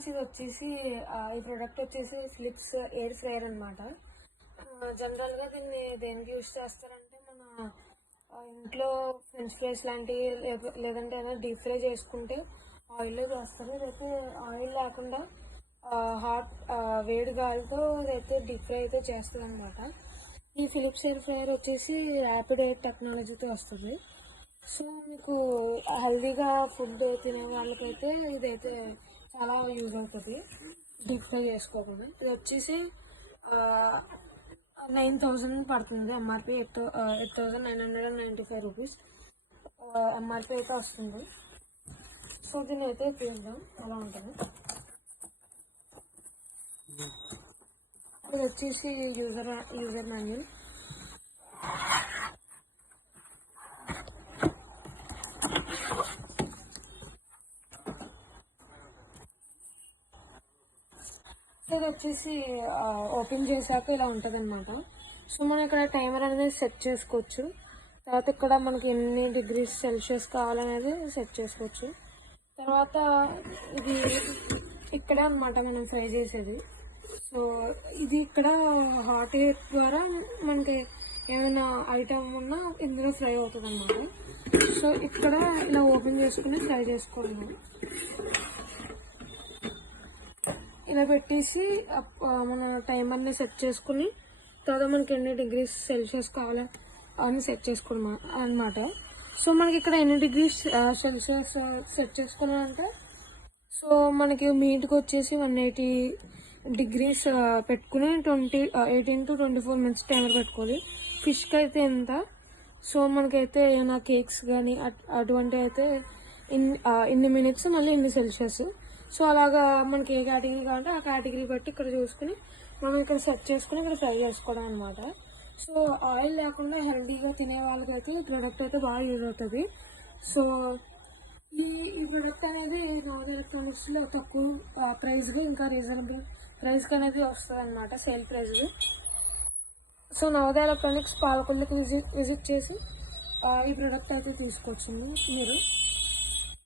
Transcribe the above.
Friends ఇది వచ్చేసి ఈ ప్రోడక్ట్ వచ్చేసి ఫిలిప్స్ ఎయిర్ ఫ్రైయర్ అనమాట. జనరల్గా దీన్ని దేనికి యూజ్ చేస్తారంటే మన ఇంట్లో ఫ్రెంచ్ ఫ్రైస్ లాంటివి లేదంటే ఏదైనా డీప్ ఫ్రై చేసుకుంటే ఆయిల్లో చేస్తారు. ఇదైతే ఆయిల్ లేకుండా హాట్ వేడి గాలితో ఇదైతే డీప్ ఫ్రై అయితే చేస్తుంది అనమాట. ఈ ఫిలిప్స్ ఎయిర్ ఫ్రైయర్ వచ్చేసి ర్యాపిడ్ ఎయిర్ టెక్నాలజీతో వస్తుంది. సో మీకు హెల్దీగా ఫుడ్ తినే వాళ్ళకైతే ఇదైతే చాలా యూజ్ అవుతుంది డీప్ ఫ్రై చేసుకోకుండా. ఇది వచ్చేసి 9,000 పడుతుంది ఎంఆర్పి. 8,995 రూపీస్ ఎంఆర్పి అయితే వస్తుంది. సో దీన్ని అయితే చూద్దాం ఎలా ఉంటుంది. ఇది వచ్చేసి యూజర్ మాన్యువల్. ఇది వచ్చేసి ఓపెన్ చేశాక ఇలా ఉంటుంది అనమాట. సో మనం ఇక్కడ టైమర్ అనేది సెట్ చేసుకోవచ్చు. తర్వాత ఇక్కడ మనకి ఎన్ని డిగ్రీస్ సెల్సియస్ కావాలనేది సెట్ చేసుకోవచ్చు. తర్వాత ఇది ఇక్కడే అనమాట మనం ఫ్రై చేసేది. సో ఇది ఇక్కడ హాట్ ఎయిర్ ద్వారా మనకి ఏమైనా ఐటమ్ ఉన్నా ఇందులో ఫ్రై అవుతుంది అనమాట. సో ఇక్కడ ఇలా ఓపెన్ చేసుకుని ఫ్రై చేసుకోవాలి. ఇలా పెట్టేసి మన టైమర్ని సెట్ చేసుకుని తర్వాత మనకి ఎన్ని డిగ్రీస్ సెల్సియస్ కావాలా అని సెట్ చేసుకోవడం అనమాట. సో మనకి ఇక్కడ ఎన్ని డిగ్రీస్ సెల్సియస్ సెట్ చేసుకున్నామంటే సో మనకి మీట్కి వచ్చేసి 180 డిగ్రీస్ పెట్టుకుని 18 to 24 minutes టైమర్ పెట్టుకోవాలి. ఫిష్కి అయితే ఎంత. సో మనకైతే ఏమైనా కేక్స్ కానీ అటువంటి అయితే ఇన్ని మినిట్స్ మళ్ళీ ఇన్ని సెల్సియస్. సో అలాగా మనకి ఏ కేటగిరీ కావాలంటే ఆ కేటగిరీ బట్టి ఇక్కడ చూసుకుని మనం ఇక్కడ సెట్ చేసుకుని ఇక్కడ ఫ్రై చేసుకోవడం అనమాట. సో ఆయిల్ లేకుండా హెల్దీగా తినే వాళ్ళకైతే ఈ ప్రోడక్ట్ అయితే బాగా యూజ్ అవుతుంది. సో ఈ ప్రోడక్ట్ అనేది నవోదయ ఎలక్ట్రానిక్స్లో తక్కువ ప్రైస్గా ఇంకా రీజనబుల్ ప్రైస్కి అనేది వస్తుంది అనమాట, sale price. So Navodaya electronics పాలకొల్లుకి విజిట్ చేసి ఈ ప్రోడక్ట్ అయితే తీసుకోవచ్చు మీరు.